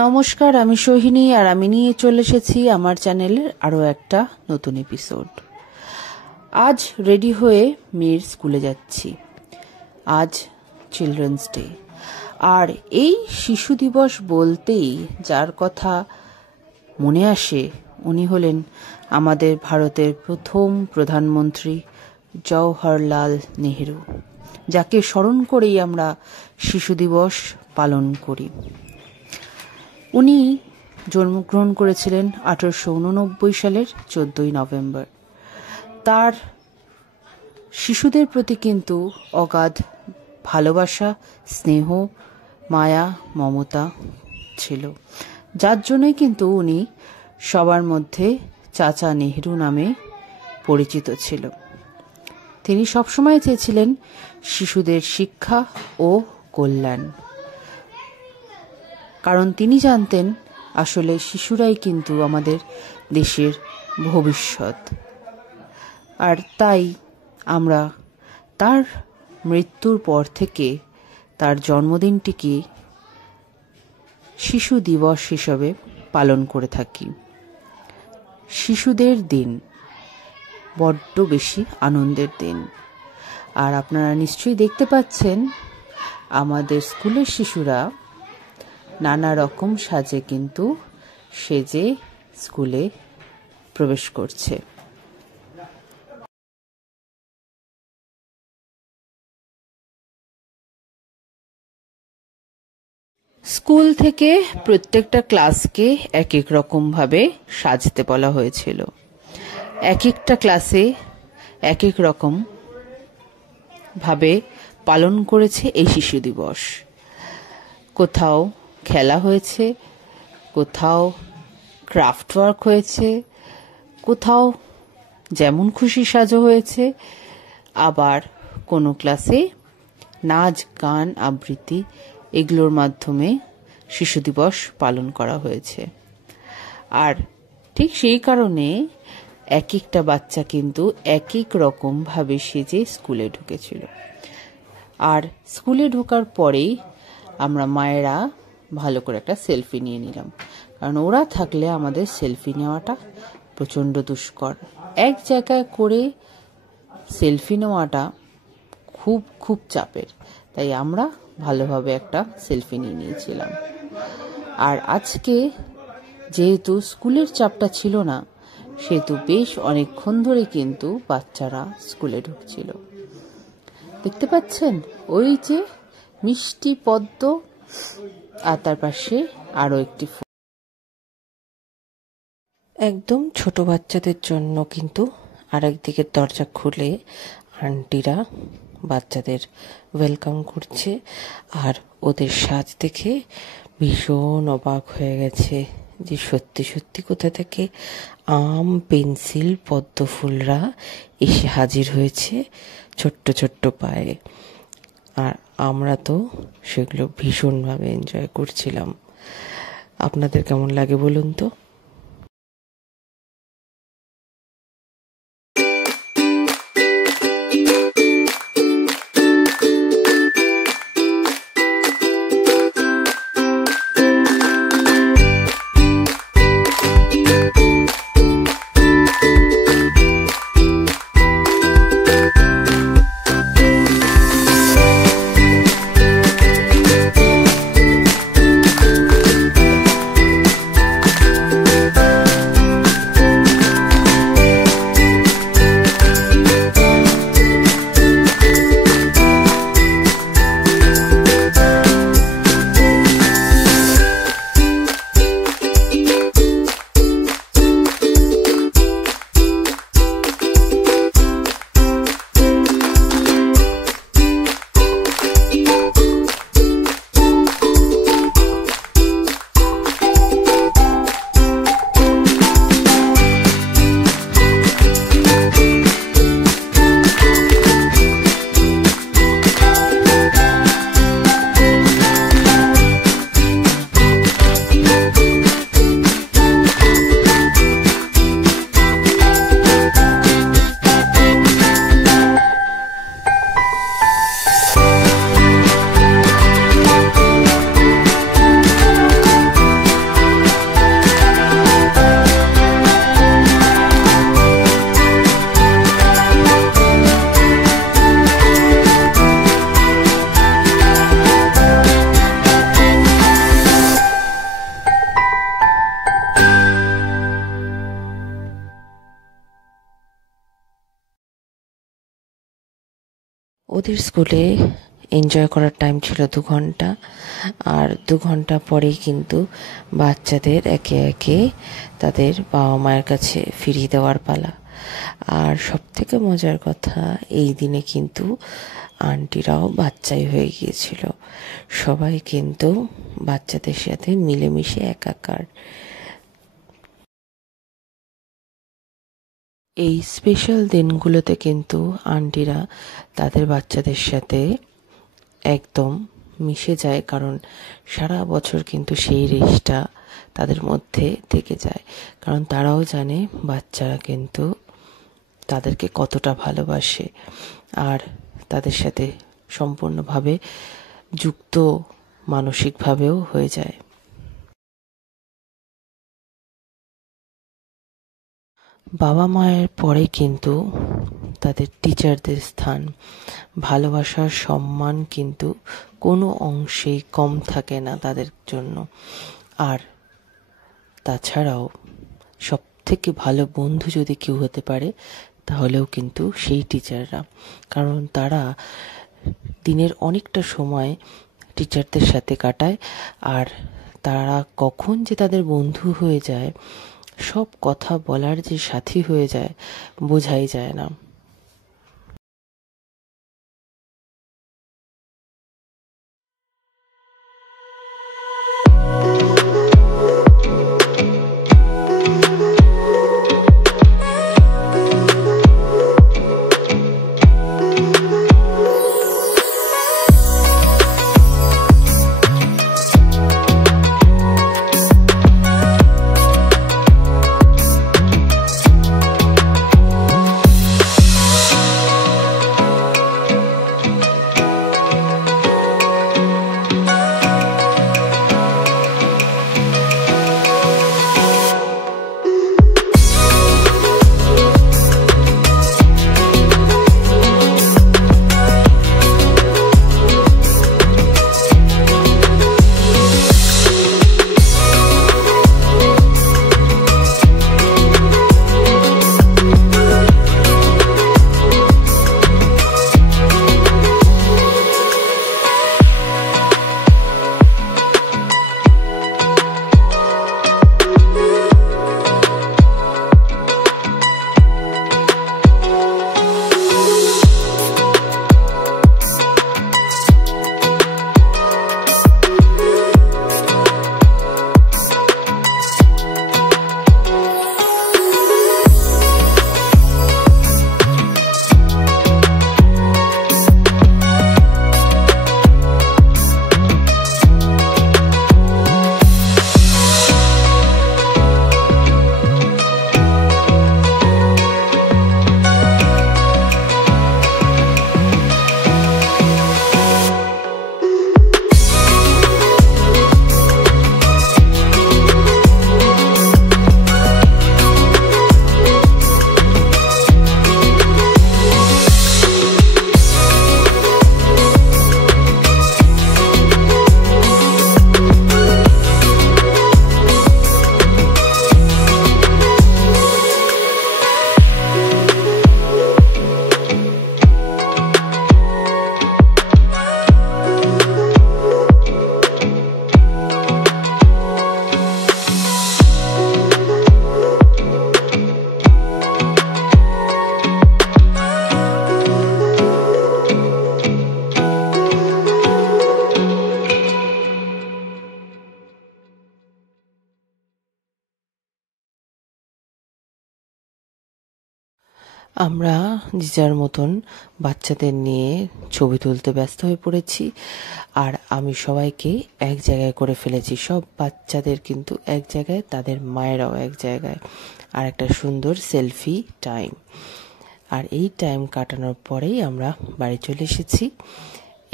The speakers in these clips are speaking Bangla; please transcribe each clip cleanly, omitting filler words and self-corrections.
নমস্কার, আমি সোহিনী আর আমি নিয়ে চলে এসেছি আমার চ্যানেলের আরও একটা নতুন এপিসোড। আজ রেডি হয়ে মেয়ের স্কুলে যাচ্ছি। আজ চিলড্রেন্স ডে, আর এই শিশু দিবস বলতেই যার কথা মনে আসে উনি হলেন আমাদের ভারতের প্রথম প্রধানমন্ত্রী জওহরলাল নেহেরু, যাকে স্মরণ করেই আমরা শিশু দিবস পালন করি। উনি জন্মগ্রহণ করেছিলেন 1889 সালের 14 নভেম্বর। তার শিশুদের প্রতি কিন্তু অগাধ ভালোবাসা, স্নেহ, মায়া, মমতা ছিল, যার জন্যই কিন্তু উনি সবার মধ্যে চাচা নেহেরু নামে পরিচিত ছিল। তিনি সবসময় চেয়েছিলেন শিশুদের শিক্ষা ও কল্যাণ, কারণ তিনি জানতেন আসলে শিশুরাই কিন্তু আমাদের দেশের ভবিষ্যৎ। আর তাই আমরা তার মৃত্যুর পর থেকে তার জন্মদিনটিকে শিশু দিবস হিসেবে পালন করে থাকি। শিশুদের দিন বড্ড বেশি আনন্দের দিন। আর আপনারা নিশ্চয়ই দেখতে পাচ্ছেন আমাদের স্কুলের শিশুরা নানা রকম সাজে কিন্তু সেজে স্কুলে প্রবেশ করছে। স্কুল থেকে প্রত্যেকটা ক্লাসকে এক এক রকম ভাবে সাজতে বলা হয়েছিল। এক একটা ক্লাসে এক এক রকম ভাবে পালন করেছে এই শিশু দিবস। কোথাও খেলা হয়েছে, কোথাও ক্রাফট ওয়ার্ক হয়েছে, কোথাও যেমন খুশি সাজো হয়েছে, আবার কোনো ক্লাসে নাচ, গান, আবৃত্তি এগুলোর মাধ্যমে শিশু দিবস পালন করা হয়েছে। আর ঠিক সেই কারণে এক একটা বাচ্চা কিন্তু এক এক রকম ভাবে সেজে স্কুলে ঢুকেছিল। আর স্কুলে ঢোকার পরেই আমরা মায়েরা ভালো করে একটা সেলফি নিয়ে নিলাম, কারণ ওরা থাকলে আমাদের সেলফি নেওয়াটা প্রচণ্ড দুষ্কর। এক জায়গায় করে সেলফি নেওয়াটা খুব খুব চাপের, তাই আমরা ভালোভাবে একটা সেলফি নিয়ে নিয়েছিলাম। আর আজকে যেহেতু স্কুলের চাপটা ছিল না, সেহেতু বেশ অনেকক্ষণ ধরে কিন্তু বাচ্চারা স্কুলে ঢুকছিল। দেখতে পাচ্ছেন ওই যে মিষ্টি পদ্ম, আর তার পাশে আরো একটি ফুল। একদম ছোট বাচ্চাদের জন্য কিন্তু আরেকদিকের দরজা খুলে আন্টিরা বাচ্চাদের ওয়েলকাম করছে। আর ওদের সাজ দেখে ভীষণ অবাক হয়ে গেছে যে সত্যি সত্যি কোথা থেকে আম, পেন্সিল, পদ্ম ফুলরা এসে হাজির হয়েছে ছোট্ট ছোট্ট পায়ে। আর আমরা তো সেগুলো ভীষণভাবে এনজয় করছিলাম। আপনাদের কেমন লাগে বলুন তো? ওদের স্কুলে এনজয় করার টাইম ছিল 2 ঘন্টা, আর 2 ঘন্টা পরেই কিন্তু বাচ্চাদের একে একে তাদের বাবা মায়ের কাছে ফিরিয়ে দেওয়ার পালা। আর সবথেকে মজার কথা, এই দিনে কিন্তু আন্টিরাও বাচ্চাই হয়ে গিয়েছিল। সবাই কিন্তু বাচ্চাদের সাথে মিলেমিশে একাকার। এই স্পেশাল দিনগুলোতে কিন্তু আন্টিরা তাদের বাচ্চাদের সাথে একদম মিশে যায়, কারণ সারা বছর কিন্তু সেই রেশটা তাদের মধ্যে থেকে যায়। কারণ তারাও জানে বাচ্চারা কিন্তু তাদেরকে কতটা ভালোবাসে, আর তাদের সাথে সম্পূর্ণভাবে যুক্ত মানসিকভাবেও হয়ে যায়। বাবা মায়ের পরে কিন্তু তাদের টিচারদের স্থান, ভালোবাসার সম্মান কিন্তু কোনো অংশেই কম থাকে না তাদের জন্য। আর তাছাড়াও সব থেকে ভালো বন্ধু যদি কেউ হতে পারে তাহলেও কিন্তু সেই টিচাররা, কারণ তারা দিনের অনেকটা সময় টিচারদের সাথে কাটায়, আর তারা কখন যে তাদের বন্ধু হয়ে যায়, সব কথা বলার যে সাথী হয়ে যায়, বোঝাই যায় না। আমরা যে যার মতন বাচ্চাদের নিয়ে ছবি তুলতে ব্যস্ত হয়ে পড়েছি, আর আমি সবাইকে এক জায়গায় করে ফেলেছি। সব বাচ্চাদের কিন্তু এক জায়গায়, তাদের মায়েরাও এক জায়গায়, আর একটা সুন্দর সেলফি টাইম। আর এই টাইম কাটানোর পরেই আমরা বাড়ি চলে এসেছি।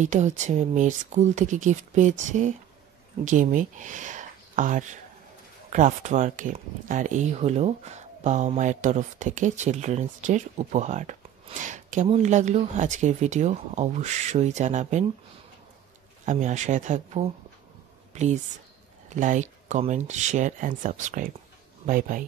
এইটা হচ্ছে মেয়ের স্কুল থেকে গিফট পেয়েছে গেমে আর ক্রাফট ওয়ার্কে, আর এই হলো বাবা মায়ের তরফ থেকে চিলড্রেন্স ডের উপহার। কেমন লাগলো আজকের ভিডিও অবশ্যই জানাবেন, আমি আশায় থাকবো। Please like, comment, share and subscribe. Bye bye.